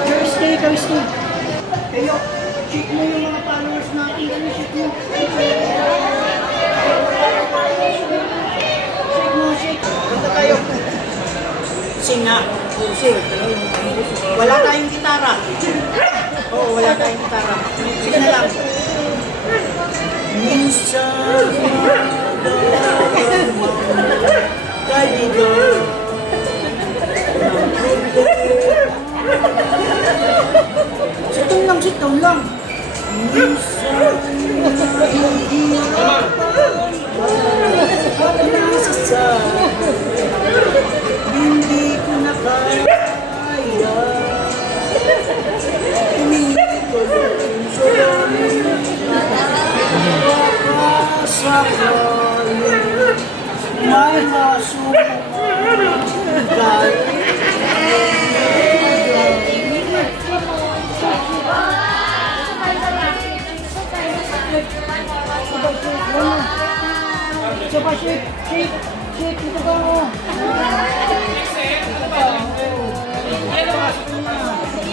Thursday. Kayo, check mo yung mga followers natin. Ano, check mo. Shake. Basta tayo. Sing nga. Sing. Wala tayong gitara. Oo, wala tayong gitara. Sige na lang. Minsan Sitong lang. Minsan hindi hindi ko na kaya humingi ko lang sakali may masumagay. Shake, ito ba mo?